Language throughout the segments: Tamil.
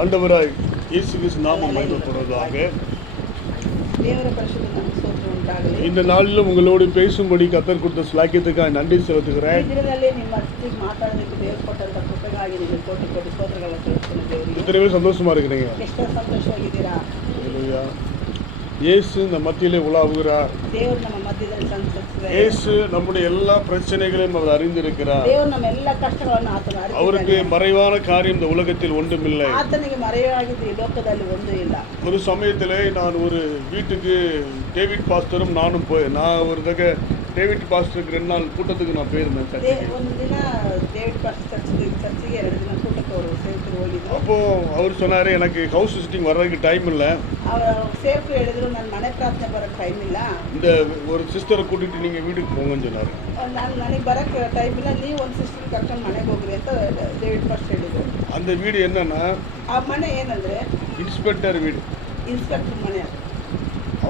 ஆண்டவராய் இயேசு கிறிஸ்து நாமம் மயமப்படுவதாக இந்த நாளில் உங்களோடு பேசும்படி கத்தர் கொடுத்த ஸ்லாக்கியத்துக்காக நன்றி செலுத்துகிறேன். இத்தனை பேர் சந்தோஷமா இருக்கிறீங்க? இயேசு இந்த மத்தியிலே உலாவுகிறார். இயேசு நம்முடைய எல்லா பிரச்சனைகளையும் அவர் அறிந்திருக்கிறார். அவருக்கு மறைவான காரியம் இந்த உலகத்தில் ஒன்றுமில்லை. ஒரு சமயத்தில் நான் ஒரு வீட்டுக்கு டேவிட் பாஸ்டரும் நானும் போய் நான் ஒரு தக டேவிட் பாஸ்டருக்கு ரெண்டு நாள் கூட்டத்துக்கு நான் போயிருந்தேன் ದೇ- சர்ச்சுக்கு. ಒಂದು ದಿನ ಡೇವಿಡ್ ಪಾಸ್ಟ್ ಚರ್ಚ್ಗೆ ಚರ್ಚಿಗೆ ಎರಡು ದಿನ ಕೂಟಕ್ಕೆ ಅವರು ಸೇವಕರು ಹೋಗಿದ್ರು அப்போ அவர் சொன்னாரு எனக்கு ஹவுஸ் விசிட்டிங் வர்றதுக்கு டைம் இல்லை ಅವರ ಸೇವಕರು ಹೇಳಿದ್ರು ನನ್ನ ಮನೆ ಪ್ರಾರ್ಥನೆ ಬರೋಕ್ಕೆ ಟೈಮ್ ಇಲ್ಲ இந்த ஒரு சிஸ்டரை கூட்டிட்டு நீங்க வீட்டுக்கு போங்கன்னு சொன்னாரு ನಾನು ನನಗೆ ಬರೋಕ್ಕೆ ಟೈಮ್ ಇಲ್ಲ ನೀವು ಒಂದು ಸಿಸ್ಟರ್ ಕರ್ಕೊಂಡು ಮನೆಗೆ ಹೋಗ್ರಿ ಅಂತ ಡೇವಿಡ್ ಫಸ್ಟ್ ಹೇಳಿದ್ರು அந்த வீடு என்னன்னா ಆ ಮನೆ ಏನಂದ್ರೆ இன்ஸ்பெக்டர் வீடு ಇನ್ಸ್ಪೆಕ್ಟರ್ ಮನೆ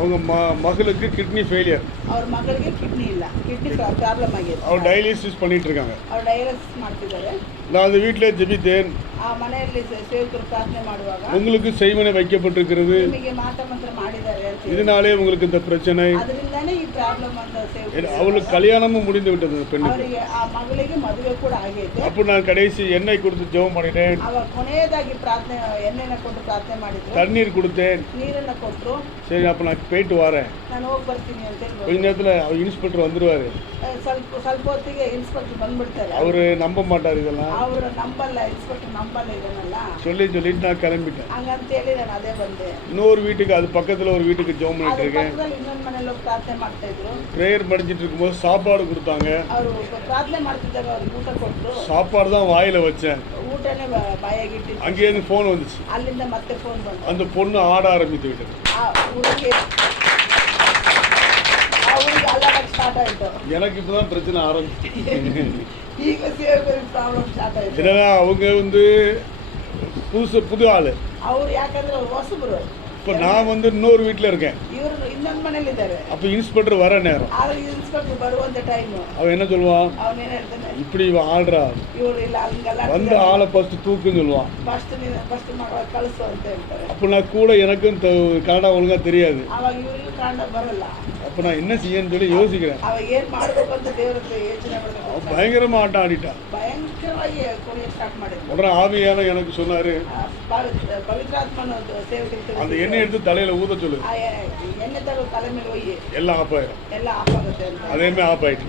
அவங்க ம மகளுக்கு கிட்னி ஃபெயிலியர் ಅವ್ರ ಮಗಳಿಗೆ ಕಿಡ್ನಿ ಇಲ್ಲ ಕಿಡ್ನಿ ಪ್ರಾಬ್ಲಮ್ ಆಗಿದೆ ಅವ್ರು டயாலிசிஸ் பண்ணிட்டு இருக்காங்க ಅವ್ರು ಡಯಾಲಿಸಿಸ್ ಮಾಡ್ತಿದ್ದಾರೆ நான் அந்த வீட்டில் ஜெபித்தேன் ಆ ಮನೆಯಲ್ಲಿ ಸೇ- ಸೇವಕರು ಪ್ರಾರ್ಥನೆ ಮಾಡುವಾಗ உங்களுக்கு செய்மனை வைக்கப்பட்டிருக்கிறது ನಿಮಗೆ ಮಾತ ಮಂತ್ರ ಮಾಡಿದ್ದಾರೆ ಅಂತ ಹೇಳಿ. இதனாலே உங்களுக்கு இந்த பிரச்சனை ಅದರಿಂದಾನೇ ಈ ಪ್ರಾಬ್ಲಮ್ ಅಂತ அவளுக்கு கல்யாணமும் முடிந்து விட்டது அந்த பெண்ணுக்கு ಅವರಿಗೆ ಆ ಮಗಳಿಗೆ ಮದುವೆ ಕೂಡ ಆಗೈತೆ அப்போ நான் கடைசி எண்ணெய் கொடுத்து ஜெபம் பண்ணிட்டேன் ಅವಾಗ ಕೊನೆಯದಾಗಿ ಪ್ರಾರ್ಥನೆ ಎಣ್ಣೆನ ಕೊಟ್ಟು ಪ್ರಾರ್ಥನೆ ಮಾಡಿದ್ರು தண்ணீர் கொடுத்தேன் ನೀರನ್ನ ಕೊಟ್ಟರು சரி அப்போ நான் போயிட்டு வரேன் ನಾನು ಹೋಗಿ ಬರ್ತೀನಿ ಅಂತ ಹೇಳಿ கொஞ்ச நேரத்தில் அவர் இன்ஸ்பெக்டர் வந்துருவாரு ಅಹ್ ಸ್ವಲ್ಪ ಸ್ವಲ್ಪ ಹೊತ್ತಿಗೆ ಇನ್ಸ್ಪೆಕ್ಟರ್ ಬಂದ್ಬಿಡ್ತಾರೆ அவரு நம்ப மாட்டார் இதெல்லாம் ಅವರು ನಂಬಲ್ಲ ಇನ್ಸ್ಪೆಕ್ಟರ್ ನಂಬಲ್ಲ ಇದನ್ನೆಲ್ಲ சொல்லி சொல்லிட்டு நான் கிளம்பிட்டேன் ಹಂಗಂತೇಳಿ ನಾನು ಅದೇ ಬಂದೆ இன்னொரு வீட்டுக்கு அது பக்கத்தில் ஒரு வீட்டுக்கு ஜெபம் பண்ணிட்டு ಅದ್ರ இருக்கேன் ಪಕ್ಕದಲ್ಲಿ ಇನ್ನೊಂದು ಮನೇಲಿ ಹೋಗಿ ಪ್ರಾರ್ಥನೆ ಮಾಡ್ತಾ ಇದ್ರು ப்ரேயர் படிச்சிட்டு இருக்கும்போது சாப்பாடு கொடுத்தாங்க ಅವರು ಪ್ರಾರ್ಥನೆ ಮಾಡ್ತಿದ್ದಾಗ ಅವ್ರಿಗೆ ಊಟ ಕೊಟ್ಟರು சாப்பாடு தான் வாயில வச்சேன் ಊಟನೇ ಬ- ಬಾಯಾಗಿಟ್ಟಿದ್ರು அங்கேருந்து ஃபோன் வந்துச்சு ಅಲ್ಲಿಂದ ಮತ್ತೆ ಫೋನ್ ಬಂತು அந்த பொண்ணு ஆட ஆரம்பித்து விட்டது ಆ ಹುಡುಗಿ ಆ ಹುಡುಗಿ ಅಲ್ಲಾಡಕ್ಕೆ ಸ್ಟಾರ್ಟ್ ಆಯ್ತು எனக்கு இப்பதான் பிரச்சனை ஆரம்பிச்சு ಈಗ ಸೇವಕರಿಗೆ ಪ್ರಾಬ್ಲಮ್ ಸ್ಟಾರ್ಟ್ ಆಯ್ತು ஏன்னா அவங்க வந்து புதுசு புது ஆளு ಅವ್ರು ಯಾಕಂದ್ರೆ ಅವ್ರು ಹೊಸಬ್ರು இப்போ நான் வந்து இன்னொரு வீட்டில் இருக்கேன் ಇವರು ಇನ್ನೊಂದು ಮನೇಲಿ ಇದ್ದಾರೆ அப்போ இன்ஸ்பெக்டர் வர நேரம் ಆದ್ರೆ ಇನ್ಸ್ಪೆಕ್ಟರ್ ಬರುವಂತ ಟೈಮ್ அவன் என்ன சொல்லுவான் ಅವನೇನ್ ಹೇಳ್ತಾನೆ இப்படி இவன் ஆடுறா ಇವ್ರು ಇಲ್ಲ ಹಂಗೆಲ್ಲ வந்த ஆளை ஃபர்ஸ்ட் தூக்குன்னு சொல்லுவான் ಫಸ್ಟ್ ಫಸ್ಟ್ ಮಾಡುವ ಕಳಿಸು ಅಂತ ಹೇಳ್ತಾರೆ அப்போ நான் கூட எனக்கும் த- கன்னடா ஒழுங்கா தெரியாது ಅವಾಗ ಇವ್ರಿಗೂ ಕಾರಣ ಬರಲ್ಲ அப்போ நான் என்ன செய்யன்னு சொல்லி யோசிக்கிறேன். பயங்கரமாக ஆட்டம் ஆடிட்டா. உடனே ஆவியான எனக்கு சொன்னார் அந்த எண்ணெய் எடுத்து தலையில் ஊத சொல்லு. எல்லாம் ஆஃப் ஆயிடும் அதேமே ஆஃப் ஆயிட்டு.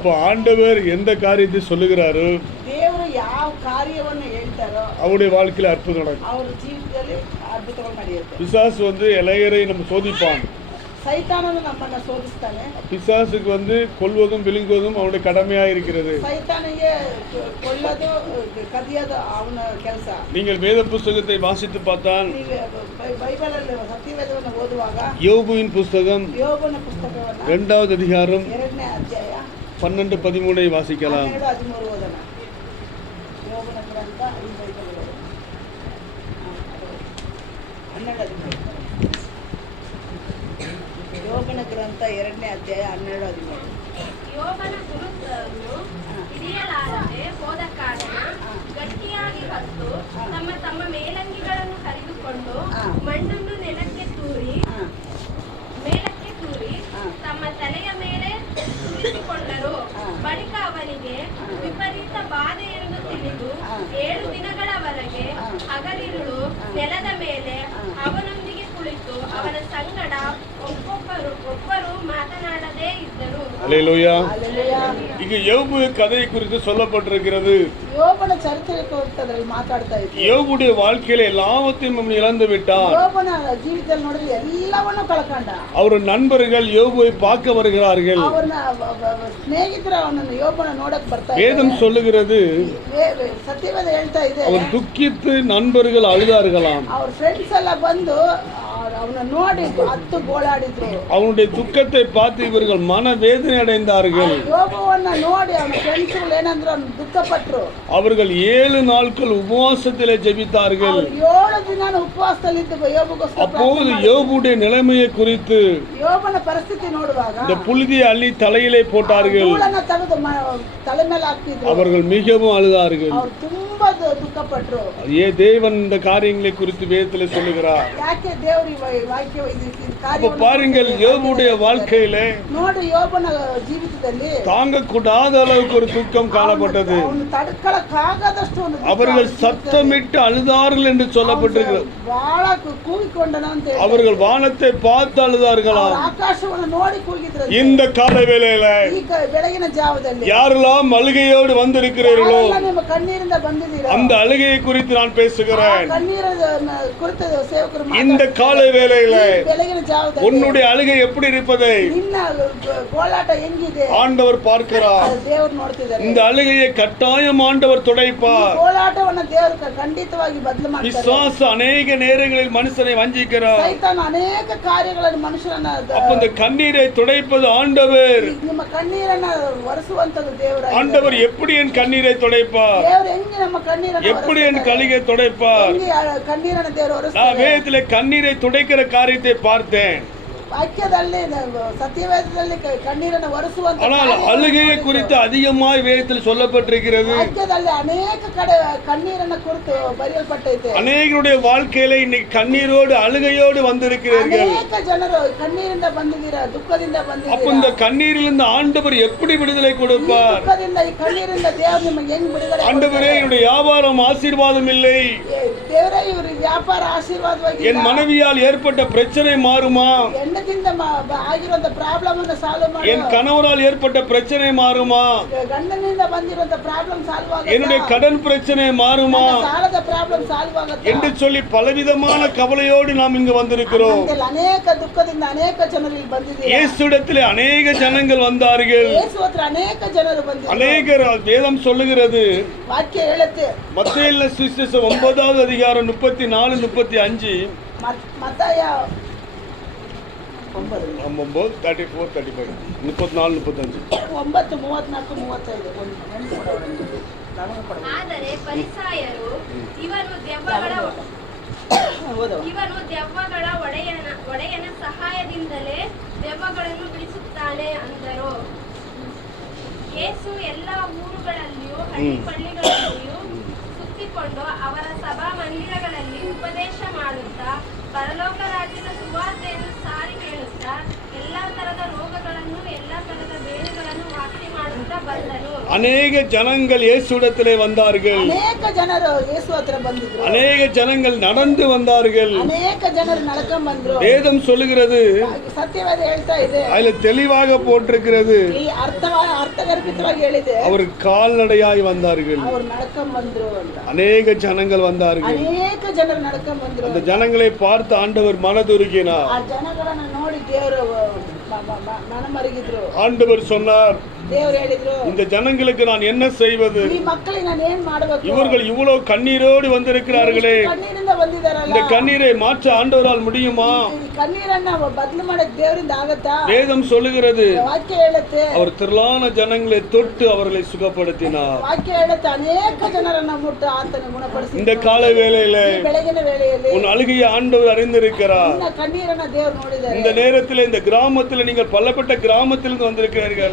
அப்போ ஆண்டவர் எந்த காரியத்தை சொல்லுகிறாரோ ಯಾವ ಕಾರ್ಯವನ್ನು ಹೇಳ್ತಾರೋ அவருடைய வாழ்க்கையில அற்புதம் நடக்கும் ಅವ್ರ ಜೀವಿತದಲ್ಲಿ ಅದ್ಭುತಗಳು ನಡೆಯುತ್ತೆ பிசாசு வந்து இளையரை நம்ம சோதிப்பான் ಸೈತಾನನು ನಮ್ಮನ್ನ ಶೋಧಿಸ್ತಾನೆ பிசாசுக்கு வந்து கொல்வதும் விழுங்குவதும் அவனுடைய கடமையா இருக்கிறது ಸೈತಾನಿಗೆ ಕೊಳ್ಳೋದು ಕದಿಯೋದು ಅವನ ಕೆಲಸ நீங்கள் வேத புஸ்தகத்தை வாசித்து பார்த்தால் ಈಗ ಬೈ- ಬೈಬಲಲ್ಲಿ ಸತ್ಯವೇದವನ್ನು ಓದುವಾಗ யோபுவின் புஸ்தகம் ಯೋಗನ ಪುಸ್ತಕವನ್ನ இரண்டாவது அதிகாரம் ಎರಡನೇ ಅಧ್ಯಾಯ பன்னெண்டு பதிமூணை வாசிக்கலாம் ಹನ್ನೆರಡು ಹದಿಮೂರು ಓದೋಣ ಯೋಗನ ಗ್ರಂಥ ಎರಡನೇ ಅಧ್ಯಾಯ ಹನ್ನೆರಡು ಹದಿಮೂರು. ಯೋಗನ ಗುರುತನ್ನು ಹಿಡಿಯಲಾರದೆ ಹೋದ ಕಾರಣ ಗಟ್ಟಿಯಾಗಿ ಬಂದು ತಮ್ಮ ತಮ್ಮ ಮೇಲಂಗಿಗಳನ್ನು அலையிலோயா ಅಲ್ಲೆಲ್ಲೂಯಾ. இங்க யோபு கதை குறித்து சொல்லப்பட்டிருக்கிறது ಯೋಬನ ಚರಿತ್ರೆ ಕುರಿತದ್ರಲ್ಲಿ ಮಾತಾಡ್ತಾ ಇದ್ವಿ யோபுடைய வாழ்க்கையில எல்லாவற்றையும் அவன் இழந்து விட்டான் ಯೋಬನ ಜೀವಿತದಲ್ಲಿ ನೋಡಿದ್ರೆ ಎಲ್ಲವನ್ನೂ ಕಳ್ಕೊಂಡ அவர் நண்பர்கள் யோபுவை பார்க்க வருகிறார்கள் ಅವನ ಸ್ನೇಹಿತರು ಅವನನ್ನು ಯೋಬನ ನೋಡಕ್ ಬರ್ತಾ வேதம் ಇದ್ದಾರೆ. சொல்லுகிறது ವೇ- ವೇ- ಸತ್ಯವೇದ ಹೇಳ್ತಾ ಇದೆ அவர் துக்கித்து நண்பர்கள் அழுதார்களாம் ಅವ್ರ ಫ್ರೆಂಡ್ಸ್ ಎಲ್ಲ ಬಂದು அவனுடைய துக்கத்தை பார்த்து இவர்கள் மனவேதனை அடைந்தார்கள். அவர்கள் ஏழு நாட்கள் உபவாசத்திலே ஜெபித்தார்கள். அப்போது யோபுடைய நிலைமையை குறித்து இந்த புழுதியை அள்ளி தலையிலே போட்டார்கள். அவர்கள் மிகவும் அழுதார்கள். ஏ தேவன் இந்த காரியங்களை குறித்து வேதத்தில் சொல்லுகிறார். அப்ப பாருங்கள் யோபுடைய வாழ்க்கையில தாங்கக்கூடாத அளவுக்கு ஒரு துக்கம் காணப்பட்டது. அவர்கள் சத்தமிட்டு அழுதார்கள் என்று சொல்லப்பட்டிருக்கிறது. அவர்கள் வானத்தை பார்த்து அழுதார்களா? இந்த கால வேலையில யாரெல்லாம் அழுகையோடு வந்திருக்கிறீர்களோ அந்த அழுகையை குறித்து நான் பேசுகிறேன். இந்த கால வேலையில உன்னுடைய அழுகை எப்படி இருப்பதை ஆண்டவர் பார்க்கிறார். இந்த அழுகையை கட்டாயம் ஆண்டவர் துடைப்பார். விசுவாச அநேக நேரங்களில் மனுஷனை வஞ்சிக்கிறார். அநேக காரியங்களை மனுஷன் அப்ப இந்த கண்ணீரை துடைப்பது ஆண்டவர். ஆண்டவர் எப்படி என் கண்ணீரை துடைப்பார்? எப்படி என் கழுகை துடைப்பார்? கண்ணீரை துடை துடைக்கிற காரியத்தை பார்த்தேன் ವಾಕ್ಯದಲ್ಲಿ ನಾವು ಸತ್ಯವೇದದಲ್ಲಿ ಕ- ಕಣ್ಣೀರನ್ನ ಒರೆಸುವಂತ ஆனால் ಕಾರ್ಯಗಳನ್ನು அழுகையை ನೋಡಿದ್ರು. குறித்து அதிகமாய் வேதத்தில் சொல்லப்பட்டிருக்கிறது ವಾಕ್ಯದಲ್ಲಿ ಅನೇಕ ಕಡೆ ಕಣ್ಣೀರನ್ನ ಕುರಿತು ಬರೆಯಲ್ಪಟ್ಟೈತೆ அநேகருடைய வாழ்க்கையில இன்னைக்கு கண்ணீரோடு அழுகையோடு வந்திருக்கிறீர்கள் ಅನೇಕ ಜನರು ಕಣ್ಣೀರಿಂದ ಬಂದಿದ್ದೀರಾ ದುಃಖದಿಂದ அப்ப ಬಂದಿದ್ದೀರಾ இந்த கண்ணீரிலிருந்து ஆண்டவர் எப்படி விடுதலை கொடுப்பார் ದುಃಖದಿಂದ ಈ ಕಣ್ಣೀರಿಂದ ದೇವ್ರು ನಿಮಗೆ ಹೆಂಗ್ ಬಿಡುಗಡೆ ஆண்டவரே என்னுடைய வியாபாரம் ஆசீர்வாதம் இல்லை ಕೊಡ್ತಾರೆ? ದೇವರೇ ಇವ್ರ ವ್ಯಾಪಾರ ಆಶೀರ್ವಾದವಾಗಿ என் மனைவியால் ஏற்பட்ட பிரச்சனை மாறுமா ಹೆಂಡದಿಂದ ಮ- ಬ- ಆಗಿರುವಂತ ಪ್ರಾಬ್ಲಮ್ ಅನ್ನ ಸಾಲ್ವ್ ಮಾಡಿ என் கணவரால் ஏற்பட்ட பிரச்சனை மாறுமா ಗಂಡನಿಂದ ಬಂದಿರುವಂತ ಪ್ರಾಬ್ಲಮ್ ಸಾಲ್ವ್ என்னுடைய ಆಗುತ್ತೆ கடன் பிரச்சனை மாறுமா ಸಾಲದ ಪ್ರಾಬ್ಲಮ್ ಸಾಲ್ವ್ ಆಗುತ್ತೆ என்று சொல்லி பலவிதமான கவலையோடு நாம் இங்கு வந்திருக்கிறோம் ಅಂತೆಲ್ಲ ಅನೇಕ ದುಃಖದಿಂದ ಅನೇಕ ಜನರು ಇಲ್ಲಿ ಬಂದಿದ್ದೀರಾ இயேசுடத்திலே அநேக ஜனங்கள் வந்தார்கள் ಯೇಸು ಹತ್ರ ಅನೇಕ ಜನರು ಬಂದಿದ್ದಾರೆ அநேகர் வேதம் சொல்லுகிறது ವಾಕ್ಯ ಹೇಳುತ್ತೆ மத்திய சுவிசேஷம் ஒன்பதாவது அதிகாரம் முப்பத்தி நாலு முப்பத்தி அஞ்சு ಮತ್- ಒಂಬತ್ತು. ಒಂಬತ್ತು ತರ್ಟಿ ಫೋರ್ ತರ್ಟಿ ಫೈವ್ ಮುಪ್ಪತ್ನಾಲ್ಕು ಮುಪ್ಪತ್ತಂದು. ಒಂಬತ್ತು ಮೂವತ್ನಾಲ್ಕು ಮೂವತ್ತೈದು. ಆದರೆ ಪರಿಸಾಯರು ಇವನು ದೆವ್ವಗಳ ಇವನು ದೆವ್ವಗಳ ಒಡೆಯನ ಒಡೆಯನ ಸಹಾಯದಿಂದಲೇ ದೆವ್ವಗಳನ್ನು ಬಿಡಿಸುತ್ತಾನೆ ಅಂದರು. ಯೇಸು ಎಲ್ಲ ಊರುಗಳಲ್ಲಿಯೂ ಹಳ್ಳಿ ಸುತ್ತಿಕೊಂಡು ಅವರ ಸಭಾ ಮಂದಿರಗಳಲ್ಲಿ ಉಪದೇಶ ಮಾಡುತ್ತಾ ಪರಲೋಕ ರಾಜ್ಯದ ಸುವಾರ್ತೆಯನ್ನು ಸಾರಿ ಹೇಳುತ್ತಾ ಎಲ್ಲಾ ತರದ ರೋಗಗಳನ್ನು ಎಲ್ಲಾ ತರದ ಬೇರುಗಳನ್ನು ವಾಸಿ ಮಾಡುತ್ತಾ ಬಂದನು அநேக ஜனங்கள் இயேசுடத்திலே வந்தார்கள் ಅನೇಕ ಜನರು ಯೇಸು ಹತ್ರ ಬಂದಿದ್ರು அநேக ஜனங்கள் நடந்து வந்தார்கள் ಅನೇಕ ಜನರು ನಡ್ಕೊಂಡ್ ಬಂದ್ರು வேதம் சொல்லுகிறது ಸತ್ಯವಾದ ಹೇಳ್ತಾ ಇದೆ அதுல தெளிவாக போட்டிருக்கிறது ಈ ಅರ್ಥ ಅರ್ಥಗರ್ಭಿತವಾಗಿ ಹೇಳಿದೆ அவர் கால்நடையாய் வந்தார்கள் ಅವ್ರು ನಡ್ಕೊಂಡ್ ಬಂದ್ರು ಅಂತ அநேக ஜனங்கள் வந்தார்கள் ಅನೇಕ ಜನರು ನಡ್ಕೊಂಡ್ ಬಂದ್ರು அந்த ஜனங்களை பார்த்து ஆண்டவர் மனதுருகினார் ಆ ஆண்டவர் சொன்னார் இந்த ஜனங்களுக்கு நான் என்ன செய்வது? இவர்கள் இவ்வளவு கண்ணீரோடு வந்திருக்கிறார்களே. இந்த கண்ணீரை மாற்ற ஆண்டவரால் முடியுமா? வேதம் சொல்லுகிறது. அவர் திரளான ஜனங்களை தொட்டு அவர்களை சுகப்படுத்தினார். இந்த கால வேலையில உன் அழுகையை ஆண்டவர் அறிந்திருக்கிறார். இந்த நேரத்தில் இந்த கிராமத்தில் நீங்கள் பல்லப்பட்ட கிராமத்திலிருந்து வந்திருக்கிறீர்கள்.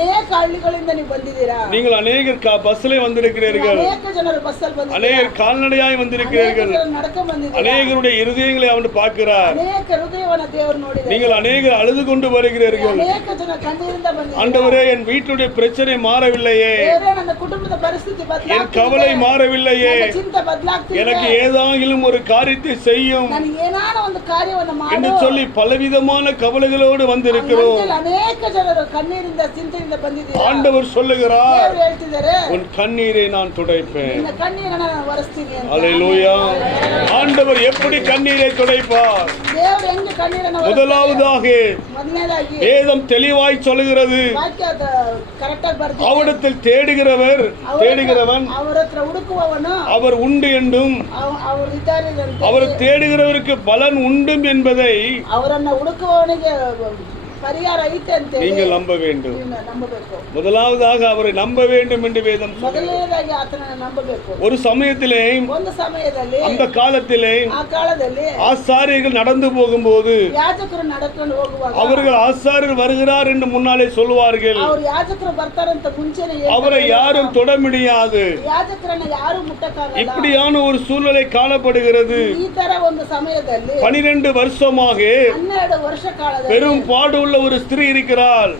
ಅನೇಕ ಹಳ್ಳಿಗಳಿಂದ ನೀವು ಬಂದಿದ್ದೀರಾ நீங்கள் அநேகர் கா- பஸ்ஸிலே வந்திருக்கிறீர்கள் ಅನೇಕ ಜನರು ಬಸ್ಸಲ್ಲಿ ಬಂದಿದ್ದೀರಾ அநேகர் கால்நடையாய் ಅನೇಕ வந்திருக்கிறீர்கள் ಜನರು ನಡ್ಕೊಂಡ್ ಬಂದಿದ್ದೀರಾ அநேகருடைய இருதயங்களை அவன் பார்க்கிறார் ಅನೇಕ ಹೃದಯವನ್ನ ದೇವ್ರು ನೋಡಿದ್ದಾರೆ நீங்கள் அநேகர் அழுது கொண்டு வருகிறீர்கள் ಅನೇಕ ಜನ ಕಣ್ಣೀರಿಂದ ಬಂದಿದ್ದಾರೆ ஆண்டவரே என் வீட்டுடைய பிரச்சனை மாறவில்லையே ದೇವರೇ ನನ್ನ ಕುಟುಂಬದ ಪರಿಸ್ಥಿತಿ என் கவலை ಬದಲಾಗ್ತಿದೆ மாறவில்லையே ನನ್ನ ಚಿಂತೆ ಬದಲಾಗ್ತಿದೆ எனக்கு ஏதாகிலும் ஒரு காரியத்தை செய்யும் ನನಗೆ ಏನಾನ ಒಂದು ಕಾರ್ಯವನ್ನ என்று ಮಾಡು சொல்லி பலவிதமான கவலைகளோடு வந்திருக்கிறோம் ನನ್ನಲ್ಲಿ ಅನೇಕ ಜನರು ಕಣ್ಣೀರಿಂದ ಚಿಂತೆಯಿಂದ ಬಂದಿದ್ದೀರಾ ஆண்டவர் சொல்லுகிறார் உன் கண்ணீரை நான் துடைப்பேன். ஆண்டவர் எப்படி கண்ணீரை துடைப்பார்? முதலாவதாக வேதம் தெளிவாய் சொல்லுகிறது. அவடத்தில் தேடுகிறவர் தேடுகிறவன் அவர் உண்டு என்றும் அவர் தேடுகிறவருக்கு பலன் உண்டும் என்பதை அவர் நீங்கள் நம்ப வேண்டும். முதலாவதாக அவரை நம்ப வேண்டும் என்று வேதம் ஒரு சமயத்திலே அந்த காலத்திலே ஆசாரியர்கள் நடந்து போகும்போது அவர்கள் ஆசாரியர் வருகிறார் என்று முன்னாலே சொல்வார்கள் அவரை யாரும் தொட முடியாது இப்படியான ஒரு சூழ்நிலை காணப்படுகிறது பனிரெண்டு வருஷமாக பெரும் பாடுள்ள உள்ள ஒரு ஸ்திரீ இருக்கிறாள்.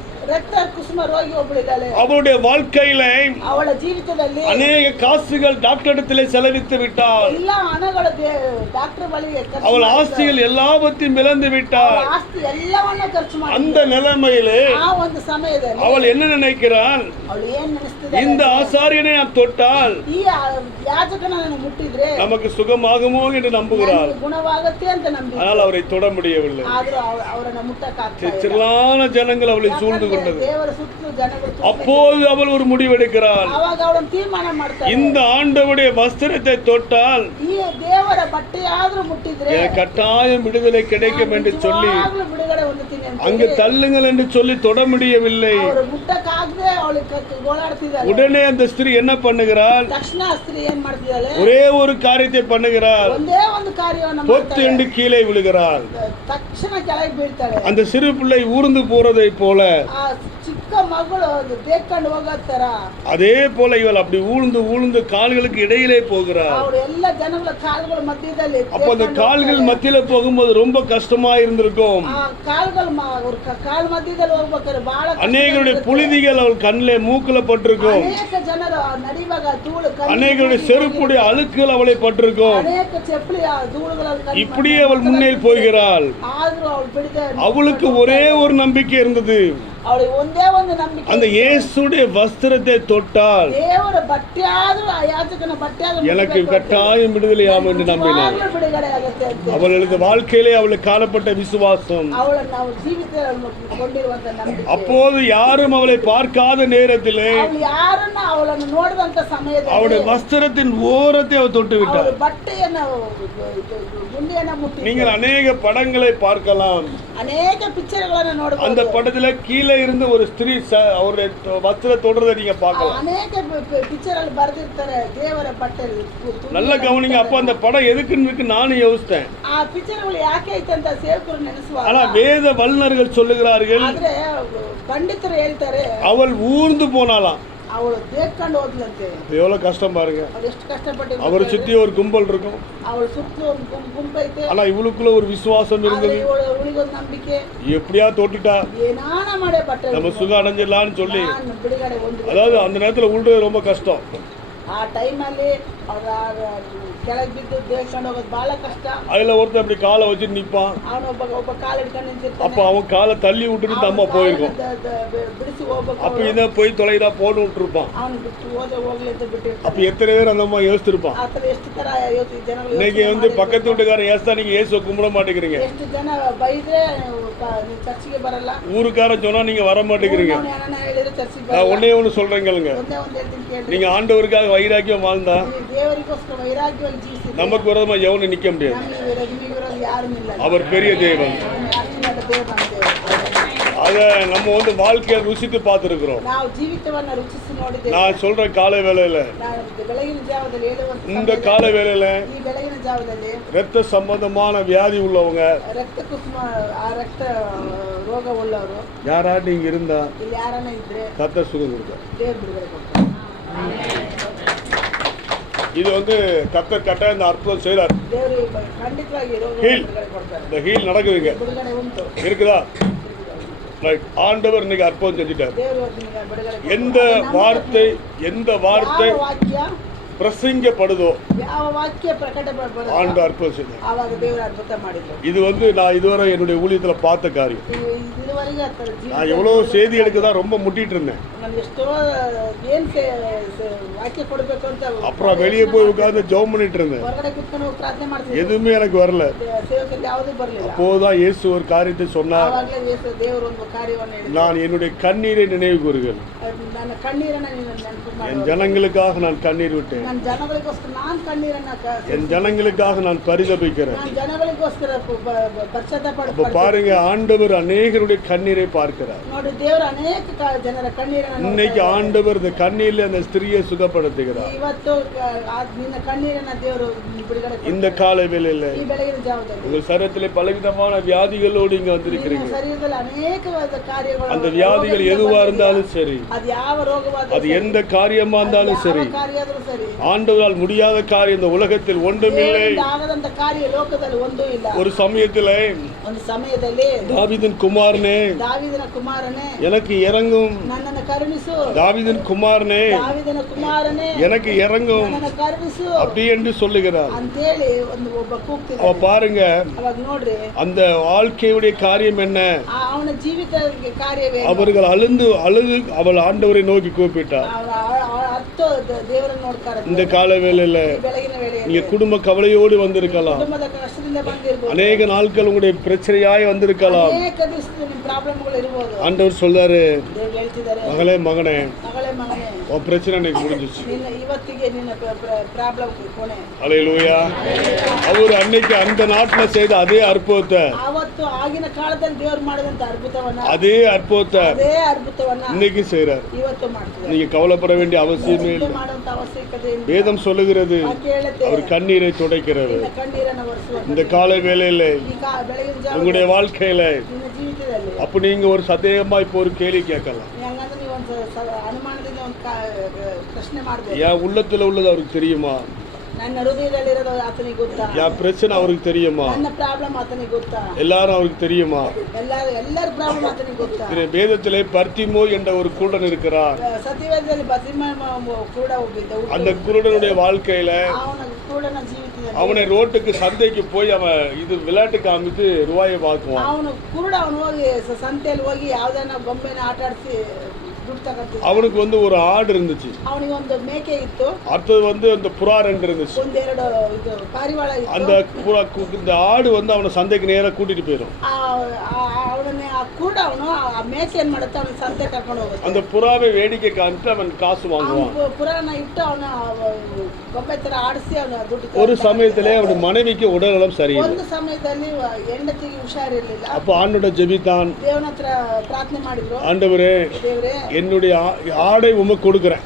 அவளுடைய வாழ்க்கையில அநேக காசுகள் டாக்டர் செலவித்து விட்டார். அவள் ஆஸ்திகள் எல்லாவற்றையும் இழந்து விட்டார். அந்த நிலைமையிலே அவள் என்ன நினைக்கிறாள்? இந்த ஆசாரியனை நான் தொட்டால் நமக்கு சுகமாகுமோ என்று நம்புகிறாள். ஆனால் அவரை தொட முடியவில்லை. சிறிலான ஜனங்கள் அவளை சூழ்ந்து கொண்டது அப்போது அவள் ஒரு முடிவெடுக்கிறாள். இந்த ஆண்டவுடைய வஸ்திரத்தை தொட்டால் கட்டாயம் விடுதலை கிடைக்கும் என்று சொல்லி அங்கு தள்ளுங்கள் என்று சொல்லி தொட முடியவில்லை. உடனே அந்த ஸ்திரீ என்ன பண்ணுகிறாள்? ஒரே ஒரு காரியத்தை பண்ணுகிறாள். பொத்து என்று கீழே விழுகிறாள். அந்த சிறு பிள்ளை ஊர்ந்து போறதை போல ಚಿಕ್ಕ ಮಗಳು ಅದು ಬೇಕಂಡು ಹೋಗೋ ತರ அதே போல இவள் அப்படி ஊழ்ந்து ஊழ்ந்து கால்களுக்கு இடையிலே போகிறாள் ಅವ್ರು ಎಲ್ಲ ಜನಗಳ ಕಾಲುಗಳ ಮಧ್ಯದಲ್ಲಿ அப்ப அந்த ಬೇಡ್ಕೊಂಡು கால்கள் ಹೋಗ್ತಾರೆ. மத்தியில போகும்போது ரொம்ப கஷ்டமா இருந்திருக்கும் ಆ ಕಾಲುಗಳು ಅವ್ರ ಕ- ಕಾಲ್ ಮಧ್ಯದಲ್ಲಿ ಹೋಗ್ಬೇಕಾದ್ರೆ ಬಹಳ ಕಷ್ಟ அநேகருடைய ಇರುತ್ತೆ. புழுதிகள் அவள் கண்ணிலே மூக்குல பட்டிருக்கும் ಅನೇಕ ಜನರು ಆ ನಡಿವಾಗ ಧೂಳು ಕಣ್ಣಿಗೆ அநேகருடைய ಹೋಗಿ செருப்புடைய அழுக்குகள் அவளை பட்டிருக்கும் ಅನೇಕ ಚಪ್ಪಲಿ ಆ ಧೂಳುಗಳಲ್ಲಿ ಕಣ್ಣು இப்படி ಮಾಡಿ அவள் முன்னேறி போகிறாள் ಆದ್ರೂ ಅವಳು ಬಿಡದೆ அவளுக்கு ஒரே ஒரு நம்பிக்கை இருந்தது அந்த இயேசுடைய வஸ்திரத்தை தொட்டால் எனக்கு கட்டாயம் விடுதலையாம் என்று நம்பினார். அவளுக்கு வாழ்க்கையிலே அவளுக்கு காணப்பட்ட விசுவாசம். அப்போது யாரும் அவளை பார்க்காத நேரத்திலே அவளுடைய வஸ்திரத்தின் ஓரத்தை அவள் தொட்டு விட்டார் நீங்கள் அநேக படங்களை பார்க்கலாம். அநேக பிக்சர்களை அந்த படத்துல கீழே இருந்து ஒரு ஸ்திரீ அவருடைய வஸ்திர தொடர்றதை நீங்க பார்க்கலாம். அநேக பிக்சர்கள் பரதித்தர தேவர பட்டர் நல்ல கவனிங்க அப்ப அந்த படம் எதுக்குன்னு இருக்கு நானும் யோசித்தேன். ஆ பிக்சர்கள் யாக்கே இத்தந்த சேவகர் நினைச்சுவாங்க ஆனா வேத வல்லுநர்கள் சொல்லுகிறார்கள் பண்டித்தர் எழுத்தாரு. அவள் ஊர்ந்து போனாலாம் ಅವಳು ದೇಕ್ಕೊಂಡು ಹೋದ್ಲಂತೆ எவ்வளவு கஷ்டம் பாருங்க ಅವ್ಳು ಎಷ್ಟು ಕಷ್ಟಪಟ್ಟು அவரை சுத்தி ஒரு கும்பல் இருக்கும் ಅವಳು ಸುತ್ತಲೂ ಒಂದು ಗುಂಪು ಗುಂಪೈತೆ ஆனா இவளுக்குள்ள ஒரு விசுவாசம் ಆದ್ರೆ இருந்தது ಇವಳು ಅವಳಿಗೊಂದು ನಂಬಿಕೆ எப்படியா தொட்டுட்டா ಏನಾನ ಮಾಡೇ ಬಟ್ಟೆ நம்ம சுகம் அடைஞ்சிடலாம்னு சொல்லி ನಾನು ಬಿಡುಗಡೆ ಒಂದು அதாவது அந்த நேரத்துல உள்றது ரொம்ப கஷ்டம் ಆ ಟೈಮಲ್ಲಿ ಅವ್ರ அதுல ஒருத்தன் அப்படி காலை வச்சு நிப்பான். அப்ப அவன் காலை தள்ளி விட்டுட்டு அம்மா போயிருக்கும். அப்ப இதை போய் தொலைதா போட்டு விட்டுருப்பான். அப்ப எத்தனை பேர் அந்த அம்மா யோசிச்சிருப்பான்? இன்னைக்கு வந்து பக்கத்து வீட்டுக்காரன் ஏசா நீங்க ஏசுவ கும்பிட மாட்டேங்கிறீங்க. ஊருக்காரன் சொன்னா நீங்க வர மாட்டேங்கிறீங்க. நான் ஒன்னே ஒன்று சொல்றேங்க நீங்க ஆண்டவருக்காக வைராக்கியம் வாழ்ந்தா நமக்கு விரோதமாக எவனும் நிற்க முடியாது. அவர் பெரிய தெய்வம் அதை நம்ம வந்து வாழ்க்கையை ருசித்து பார்த்துருக்குறோம். நான் சொல்ற காலை வேலையில இந்த காலை வேலையில ரத்த சம்பந்தமான வியாதி உள்ளவங்க யாரா நீங்க இருந்தா கத்த சுகம் கொடுக்க இது வந்து கத்த கட்டாயம் இந்த அற்புதம் செய்கிறார் ஹீல். இந்த ஹீல் நடக்குதுங்க. இருக்குதா? ரைட் ஆண்டவர் இன்னைக்கு அற்புதம் செஞ்சுட்டார். எந்த வார்த்தை எந்த வார்த்தை ಪ್ರಸಂಗಪಡುದೋ ಯಾವ ವಾಕ್ಯ ಪ್ರಕಟ ஆண்டு அற்புதம் செய்தார் ಆವಾಗ ದೇವರು ಅದ್ಭುತ ಮಾಡಿದ್ರು இது வந்து நான் இதுவரை என்னுடைய ஊழியத்துல பார்த்த காரியம் ಇದು- ಇದುವರೆಗೆ ಆ ಥರ ಜೀವಿತ- நான் எவ்வளவு செய்திகளுக்கு தான் ரொம்ப முட்டிட்டு இருந்தேன் ನಾನು ಎಷ್ಟೋ ಏನ್ ಸೇ- ಸೇ- ವಾಕ್ಯ ಕೊಡ್ಬೇಕು ಅಂತ அப்புறம் வெளியே போய் உட்கார்ந்து ஜெபம் பண்ணிட்டு இருந்தேன் ಹೊರಗಡೆ ಕುತ್ಕೊಂಡು ಹೋಗಿ ಪ್ರಾರ್ಥನೆ ಮಾಡ್ತಿದ್ದೆ எதுவுமே எனக்கு வரல ಸೇವಕರಿಗೆ ಯಾವುದೂ ಬರಲಿಲ್ಲ அப்போதான் இயேசு ஒரு காரியத்தை சொன்னார் ಆವಾಗಲೇ ಯೇಸು ದೇವರು ಒಂದು ಕಾರ್ಯವನ್ನು ಹೇಳಿದ್ರು நான் என்னுடைய கண்ணீரை நினைவு கூறுகிறேன் ಅದು ನನ್ನ ಕಣ್ಣೀರನ್ನ ನೀನು ನೆನಪು என் ಮಾಡು ஜனங்களுக்காக நான் கண்ணீர் விட்டேன் என் ஜனங்களுக்காக நான் பரிதபிக்கிறேன். பாருங்க ஆண்டவர் அநேகருடைய கண்ணீரை பார்க்கிறார். இன்னைக்கு ஆண்டவர் இந்த கண்ணீர்ல அந்த ஸ்திரியை சுகப்படுத்துகிறார். இந்த கால வேலையில் உங்கள் சரத்தில் பலவிதமான வியாதிகளோடு இங்க வந்திருக்கிறீங்க அந்த வியாதிகள் எதுவா இருந்தாலும் சரி. அது எந்த காரியமா இருந்தாலும் சரி. ஆண்டவரால் முடியாத காரியம் இந்த உலகத்தில் ஒன்றுமில்லை. ஒரு சமயத்தில் தாவிதன் குமாரனே எனக்கு இறங்கும். தாவிதன் குமாரனே எனக்கு இறங்கும். அப்படி என்று சொல்லுகிறார். அவ பாருங்க அந்த வாழ்க்கையுடைய காரியம் என்ன? அவர்கள் அழுந்து அழுது அவள் ஆண்டவரை நோக்கி கூப்பிட்டார். இந்த கால வேலையில் நீங்கள் குடும்ப கவலையோடு வந்திருக்கலாம். அநேக நாட்கள் உங்களுடைய பிரச்சனையாய் வந்திருக்கலாம். ஆண்டவர் சொல்றாரு மகளே மகனே உன் பிரச்சனை எனக்கு முடிஞ்சிச்சு. அலையிலூயா அவர் அன்னைக்கு அந்த நாட்டுல செய்த அதே அற்புதத்தை. அதே அற்புதத்தை. இன்னைக்கு செய்யறாரு நீங்க கவலைப்பட வேண்டிய அவசியமே வேதம் சொல்லுகிறது அவர் கண்ணீரை துடைக்கிறது. இந்த கால வேலையில உங்களுடைய வாழ்க்கையில அப்ப நீங்க ஒரு சந்தேகமா இப்போ ஒரு கேள்வி கேட்கலாம். ನೀ ಹಂಗಂದ್ರೆ ನೀವು ಒಂದು ಸ- ಅನುಮಾನದಿಂದ ಒಂದು ಕಾ- ಪ್ರಶ್ನೆ ಮಾಡ್ಬೋದು என் உள்ளத்துல உள்ளது அவருக்கு தெரியுமா ನನ್ನ ಹೃದಯದಲ್ಲಿರೋದು ಆತನಿಗೆ ಗೊತ್ತಾ என் பிரச்சனை அவருக்கு தெரியுமா ನನ್ನ ಪ್ರಾಬ್ಲಮ್ ಆತನಿಗೆ ಗೊತ್ತಾ எல்லாரும் அவருக்கு தெரியுமா ಎಲ್ಲಾರು ಎಲ್ಲರ ಪ್ರಾಬ್ಲಮ್ ಆತನಿಗೆ ಗೊತ್ತಾ திரு வேதத்திலே பர்த்திமோ என்ற ஒரு குருடன் இருக்கிறார் ಸತ್ಯವೇದದಲ್ಲಿ ಬಸಿಮ ಕೂಡ ಒಬ್ಬಿದ್ದ ಹುಟ್ಟು. அந்த குருடனுடைய வாழ்க்கையில ಅವನ ಕುರುಡನ ಜೀವಿತದಲ್ಲಿ அவனை ரோட்டுக்கு சந்தைக்கு போய் அவன் இது விளையாட்டு காமித்து ரூபாயை பார்க்குவான் ಅವನು ಕುರುಡ ಅವನು ಹೋಗಿ ಸ- ಸಂತೆಯಲ್ಲಿ ಹೋಗಿ ಯಾವ್ದಾನ ಗೊಂಬೆನ ಆಟ ಆಡಿಸಿ ದುಡ್ಡು ತಗೊಂತಿದ್ದ அவனுக்கு வந்து ஒரு ஆடு இருந்துச்சு ಅವನಿಗೆ ಒಂದು ಮೇಕೆ ಇತ್ತು அடுத்தது வந்து அந்த புறா ரெண்டு இருந்துச்சு ಒಂದೆರಡು ಇದು ಪಾರಿವಾಳ அந்த ಇತ್ತು புறா கு- இந்த ஆடு வந்து அவனை சந்தைக்கு நேரா கூட்டிட்டு போயிடும் ಅವನನ್ನೇ ಆ ಕುರುಡ ಅವನು ಆ ಮೇಕೆ ಏನ್ ಮಾಡುತ್ತೆ ಅವನ ಸಂತೆ ಕರ್ಕೊಂಡು ಹೋಗುತ್ತೆ அந்த புறாவை வேடிக்கை காமிட்டு அவன் காசு வாங்குவான் ಅವನು ಪುರಾಣ ಇಟ್ಟು ಅವನ ಗೊಂಬೆ ತರ ಆಡಿಸಿ ಅವನ ದುಡ್ಡು ஒரு ತಗೊಂಡು சமயத்திலே அவன் மனைவிக்கு உடல்நலம் சரியில்லை ಒಂದು ಸಮಯದಲ್ಲಿ ಹೆಂಡತಿಗೆ ಹುಷಾರಿರ್ಲಿಲ್ಲ அப்போ ஆண்டோட ஜெபித்தான் ದೇವನ ಹತ್ರ ಪ್ರಾರ್ಥನೆ ಮಾಡಿದ್ರು ஆண்டவரೇ ದೇವ್ರೆ என்னுடைய ஆடை உமக்கு கொடுக்குறேன்.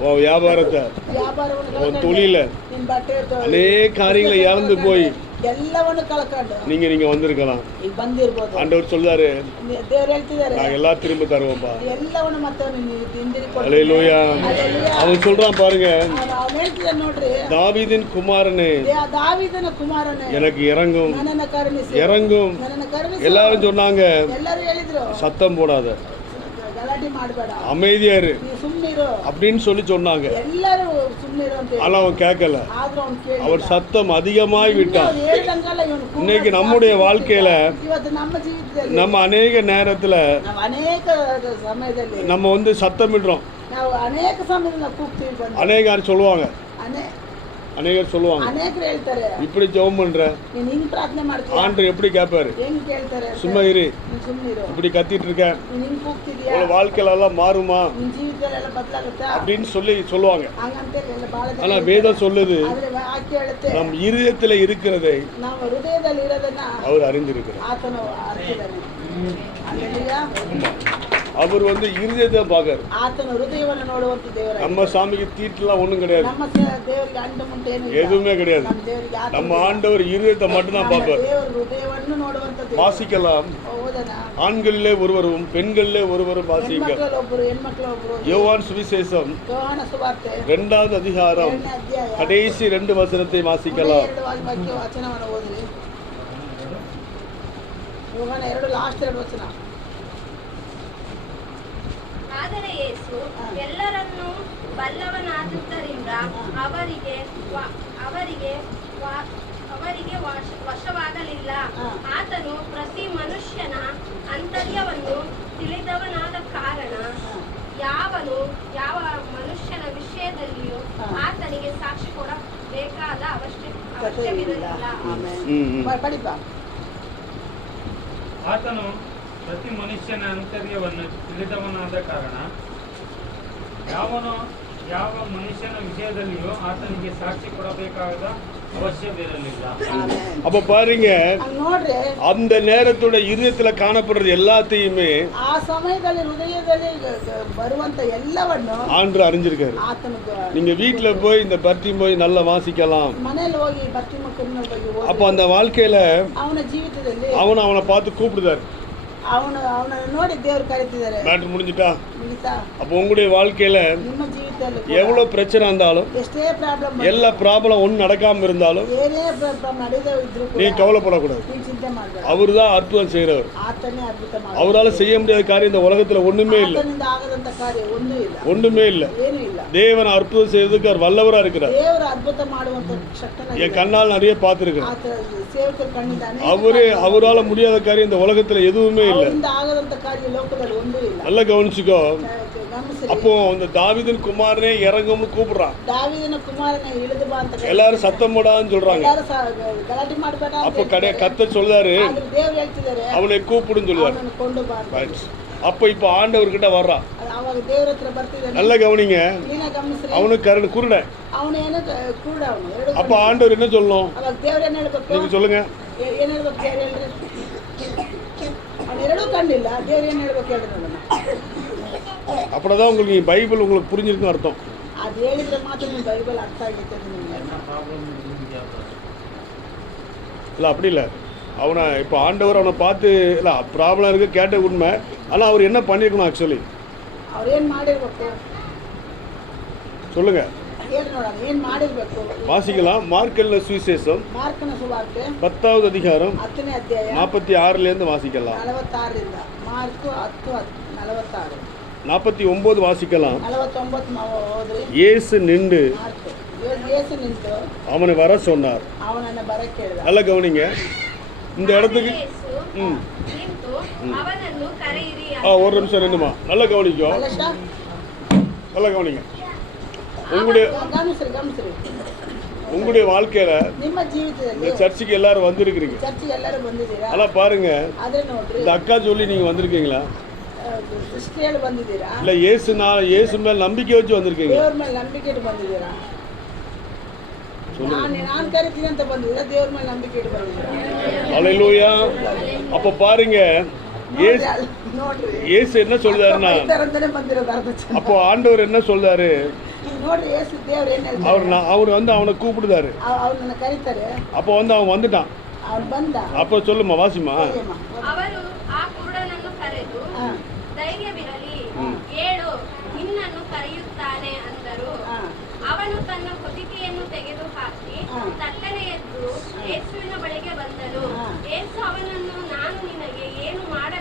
ஓ வியாபாரத்தை. உன் தொழில. அநேக காரியங்களை இறந்து போய். நீங்க நீங்க வந்திருக்கலாம். ஆண்டவர் சொல்றாரு நான் எல்லாம் திரும்ப தருவோம்பா லோயா அவன் சொல்றான் பாருங்க. தாவீதின் குமாரனே. எனக்கு இறங்கும். இறங்கும். எல்லாரும் சொன்னாங்க. சத்தம் போடாத. அமைதியா இரு. அப்படின்னு சொல்லி சொன்னாங்க. ஆனா அவன் கேட்கல. அவர் சத்தம் அதிகமாய் விட்டார் இன்னைக்கு நம்முடைய வாழ்க்கையில நம்ம அநேக நேரத்துல நம்ம வந்து சத்தம் விடுறோம் அநேக சொல்லுவாங்க. ಅನೇ அநேகர் சொல்லுவாங்க ಅನೇಕರು ಹೇಳ್ತಾರೆ இப்படி ஜெபம் பண்ற ನೀನ್ ಹಿಂಗ್ ಪ್ರಾರ್ಥನೆ ಮಾಡ್ತೀಯ ஆண்டவர் எப்படி கேட்பாரு ಹೆಂಗ್ ಕೇಳ್ತಾರೆ ಅಂತ. சும்மா இரு ನೀನ್ ಸುಮ್ಮನಿರು இப்படி கத்திட்டு இருக்க ನೀನ್ ಹಿಂಗ್ ಕೂಗ್ತಿದ್ಯಾ உங்களோட வாழ்க்கையில எல்லாம் மாறுமா ನಿನ್ ಜೀವಿತದಲ್ಲೆಲ್ಲ ಬದಲಾಗುತ್ತಾ அப்படின்னு சொல்லி சொல்லுவாங்க ಹಂಗಂತ ಎಲ್ಲ ಬಹಳ ಜನ ஆனா ಹೇಳ್ತಾರೆ. வேதம் சொல்லுது ಆದ್ರೆ ವಾಕ್ಯ ಹೇಳುತ್ತೆ நம் இருதயத்துல இருக்கிறதை ನಾವು ಹೃದಯದಲ್ಲಿ ಇರೋದನ್ನ அவர் அறிந்திருக்கிறார் ಆತನು ಅರ್ತಿದ್ದಾನೆ Hallelujah. அவர் வந்து இருதயத்தை பார்க்காரு. நம்ம சாமிக்கு தீட்டுலாம் ஒன்றும் கிடையாது. எதுவுமே கிடையாது. நம்ம ஆண்டவர் இருதயத்தை மட்டும்தான் பார்ப்பார். வாசிக்கலாம். ஆண்களிலே ஒருவரும் பெண்களிலே ஒருவரும் வாசிக்க யோவான் சுவிசேஷம் ரெண்டாவது அதிகாரம். கடைசி ரெண்டு வசனத்தை வாசிக்கலாம். லாஸ்ட் ಆದರೆ ಯೇಸು ಎಲ್ಲರನ್ನೂ ಬಲ್ಲವನಾದುದರಿಂದ ಅವರಿಗೆ ಅವರಿಗೆ ವ- ಅವರಿಗೆ ವಶ- ವಶವಾಗಲಿಲ್ಲ. ಆತನು ಪ್ರತಿ ಮನುಷ್ಯನ ಅಂತರ್ಯವನ್ನು ತಿಳಿದವನಾದ ಕಾರಣ ಯಾವನು ಯಾವ ಮನುಷ್ಯನ ವಿಷಯದಲ್ಲಿಯೂ ಆತನಿಗೆ ಸಾಕ್ಷಿ ಕೊಡಬೇಕಾದ ಅವಶ್ಯ ಇಲ್ಲ ಅವಶ್ಯವಿರಲಿಲ್ಲ. ಆತನು ಪ್ರತಿ ಮನುಷ್ಯನ ಅಂತರ್ಯವನ್ನು ತಿಳಿದವನಾದ ಕಾರಣ ಯಾವನು ಯಾವ ಮನುಷ್ಯನ ವಿಷಯದಲ್ಲಿಯೂ ಆತನಿಗೆ ಸಾಕ್ಷಿ ಕೊಡಬೇಕಾದ ಅವಶ್ಯವಿರಲಿಲ್ಲ ಆಮೇಲೆ அப்ப பாருங்க ಹಂಗ್ ನೋಡ್ರಿ அந்த நேரத்தோட இருதயத்துல காணப்படுறது எல்லாத்தையுமே ಆ ಸಮಯದಲ್ಲಿ ಹೃದಯದಲ್ಲಿ ಗ- ಗ- ಬರುವಂತ ಎಲ್ಲವನ್ನು ஆண்டு அறிஞ்சிருக்காரு ಆತನ நீங்க வீட்டுல போய் இந்த பர்த்தி போய் நல்லா வாசிக்கலாம் ಮನೇಲಿ ಹೋಗಿ ಭಕ್ತಿ ಮಕ್ಕಳನ್ನ ಬಗ್ಗೆ அப்ப அந்த வாழ்க்கையில ಅವನ ಜೀವಿತದಲ್ಲಿ அவனை அவனை பார்த்து கூப்பிடுதாரு ಅವನು ಅವನನ್ನು ನೋಡಿ ದೇವರು ಕರೀತಿದ್ದಾರೆ ಮ್ಯಾಟ್ರ್ ಮುಗಿದಿಟ್ಟಾ அப்போ உங்களுடைய வாழ்க்கையில் எவ்வளோ பிரச்சனை இருந்தாலும் எல்லா ப்ராப்ளம் ஒன்றும் நடக்காமல் இருந்தாலும் நீ கவலைப்படக்கூடாது. அவர் தான் அற்புதம் செய்கிறவர் அவரால் செய்ய முடியாத காரியம் இந்த உலகத்தில் ஒன்றுமே இல்லை. ஒன்றுமே இல்லை. தேவன் அற்புதம் செய்யறதுக்கு அவர் வல்லவராக இருக்கிறார். என் கண்ணால் நிறைய பார்த்துருக்கிறேன் அவரே அவரால் முடியாத காரியம் இந்த உலகத்தில் எதுவுமே இல்லை. நல்லா கவனிச்சுக்கோ. அப்போது அந்த தாவிதன் குமாரனே இறங்கும்னு கூப்பிடுறான் எல்லாரும் சத்தம் போடாதுன்னு சொல்கிறாங்க அப்போ கடைய கத்த சொல்லாரு. அவனை கூப்பிடுன்னு சொல்லுவார். அப்போ இப்போ ஆண்டவர்கிட்ட வர்றான் நல்ல கவனிங்க. அவனுக்கு கரடு குருட. அப்ப ஆண்டவர் என்ன சொல்லும் நீங்க சொல்லுங்க. ಎರಡು ಕಣ್ಣಿಲ್ಲ ದೇವ್ರು ಏನು ಹೇಳ್ಬೇಕು ಹೇಳಿದ್ರು அப்படிதான் தான் உங்களுக்கு பைபிள் உங்களுக்கு புரிஞ்சிருக்கும் அர்த்தம். இல்லை அப்படி இல்லை. அவனை இப்போ ஆண்டவர் அவனை பார்த்து இல்லை ப்ராப்ளம் இருக்குது கேட்ட உண்மை. ஆனால் அவர் என்ன பண்ணியிருக்கணும் ஆக்சுவலி சொல்லுங்க. வாசிக்கலாம். மார்க்கல்ல சுவிசேஷம். பத்தாவது அதிகாரம். நாற்பத்தி ஆறுலேருந்து வாசிக்கலாம். நாற்பத்தி ஒம்பது வாசிக்கலாம் இயேசு நின்று அவனை வர சொன்னார். நல்ல கவனிங்க. இந்த இடத்துக்கு ம். ஆ ஒரு நிமிஷம் ரெண்டுமா நல்ல கவனிக்கும் நல்ல கவனிங்க. உங்களுடைய உங்களுடைய வாழ்க்கையில இந்த சர்ச்சுக்கு எல்லாரும் வந்திருக்கிறீங்க. ஆனால் பாருங்க இந்த அக்கா சொல்லி நீங்க வந்திருக்கீங்களா? ಸೃಷ್ಟಿ ಹೇಳಿ ಬಂದಿದ್ದೀರಾ இல்ல இயேசு நான் இயேசு மேல் நம்பிக்கை வச்சு வந்திருக்கீங்க ದೇವ್ರ ಮೇಲೆ ನಂಬಿಕೆ ಇಟ್ಟು ಬಂದಿದ್ದೀರಾ சொல்லுங்க ನಾನು ನಾನು ಕರಿತೀನಿ ಅಂತ ಬಂದಿದ್ದೀರಾ ದೇವ್ರ ಮೇಲೆ ನಂಬಿಕೆ ಇಟ್ಟು ಬಂದಿದ್ದೀರಾ அலையிலூயா அப்ப பாருங்க இயேசு ನೋಡ್ರಿ, ಅಲ್- ನೋಡ್ರಿ இயேசு என்ன சொல்றாருன்னா ಬೈತಾರಂತಾನೆ ಬಂದಿರೋದು ಅರ್ಧ ಜನ. அப்போ ஆண்டவர் என்ன சொல்றாரு ಈಗ ನೋಡ್ರಿ ಯೇಸು ದೇವ್ರು ಏನ್ ಹೇಳ್ತಾರೆ அவர் நான் அவர் வந்து அவனை கூப்பிடுதாரு ಅವ್ರನ್ನ ಕರೀತಾರೆ அப்போ வந்து அவன் வந்துட்டான் ಅವ್ನು ಬಂದ அப்போ சொல்லுமா வாசிமா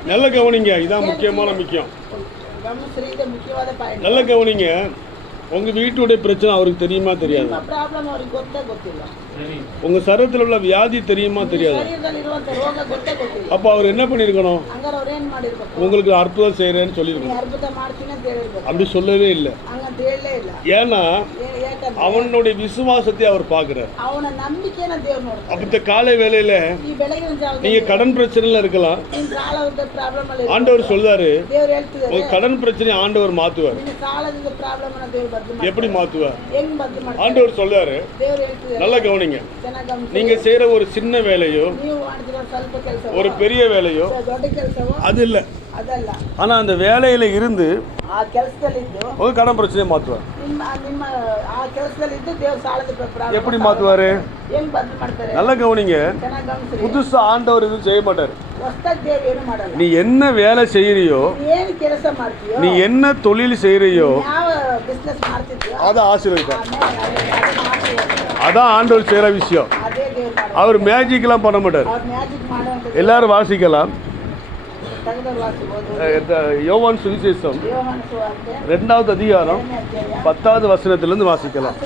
நல்ல கவனிங்க இதான் முக்கியமான முக்கியம். நல்ல கவனிங்க உங்க வீட்டுடைய பிரச்சனை அவருக்கு தெரியுமா தெரியாது? உங்கள் சரத்தில் உள்ள வியாதி தெரியுமா தெரியாது? அப்போ அவர் என்ன பண்ணியிருக்கணும் உங்களுக்கு அற்புதம் செய்கிறேன்னு சொல்லியிருக்கணும் அப்படி சொல்லவே இல்லை. ஏன்னா அவனுடைய விசுவாசத்தை அவர் பார்க்குறார். அப்போ இந்த காலை வேலையில் நீங்கள் கடன் பிரச்சனையில் இருக்கலாம். ஆண்டவர் சொல்றாரு கடன் பிரச்சனை ஆண்டவர் மாற்றுவார் எப்படி மாற்றுவார் ஆண்டவர் சொல்றாரு நல்ல கவனிங்க. கவனிங்க ಚೆನ್ನಾಗಿ ಗಮನಿಸಿ. நீங்க செய்யற ஒரு சின்ன வேலையோ ನೀವು ಮಾಡ್ತಿರೋ ಸ್ವಲ್ಪ ಕೆಲಸ ஒரு பெரிய வேலையோ ದೊಡ್ಡ ಕೆಲಸವೋ அது இல்லை ಅದಲ್ಲ ஆனா அந்த வேலையில இருந்து ಆ ಕೆಲಸದಲ್ಲಿದ್ದು ஒரு கடன் பிரச்சனையை மாத்துவார் ನಿಮ್ಮ ನಿಮ್ಮ ಆ ಕೆಲಸದಲ್ಲಿದ್ದು ದೇವ್ರ ಸಾಲದ ಪ್ರಾರಂಭ எப்படி மாத்துவாரு ಹೆಂಗ್ ಬದಲು ಮಾಡ್ತಾರೆ நல்லா கவனிங்க ಚೆನ್ನಾಗಿ ಗಮನಿಸ್ರಿ புதுசா ஆண்டவர் எதுவும் செய்ய மாட்டார் ಹೊಸ್ದಾಗಿ ದೇವ್ರು ಏನು ಮಾಡಲ್ಲ நீ என்ன வேலை செய்யறியோ ನೀ ಏನು ಕೆಲಸ ಮಾಡ್ತೀಯೋ நீ என்ன தொழில் செய்யறியோ ಯಾವ ಬಿಸ್ನೆಸ್ ಮಾಡ್ತಿದ್ಯೋ அதை ஆசீர்வதிப்பார் அதான் ஆண்டவர் செய்கிற விஷயம். அவர் மேஜிக்லாம் பண்ண மாட்டார். எல்லாரும் வாசிக்கலாம். யோவான் சுவிசேஷம் ரெண்டாவது அதிகாரம் பத்தாவது வசனத்திலேருந்து வாசிக்கலாம்.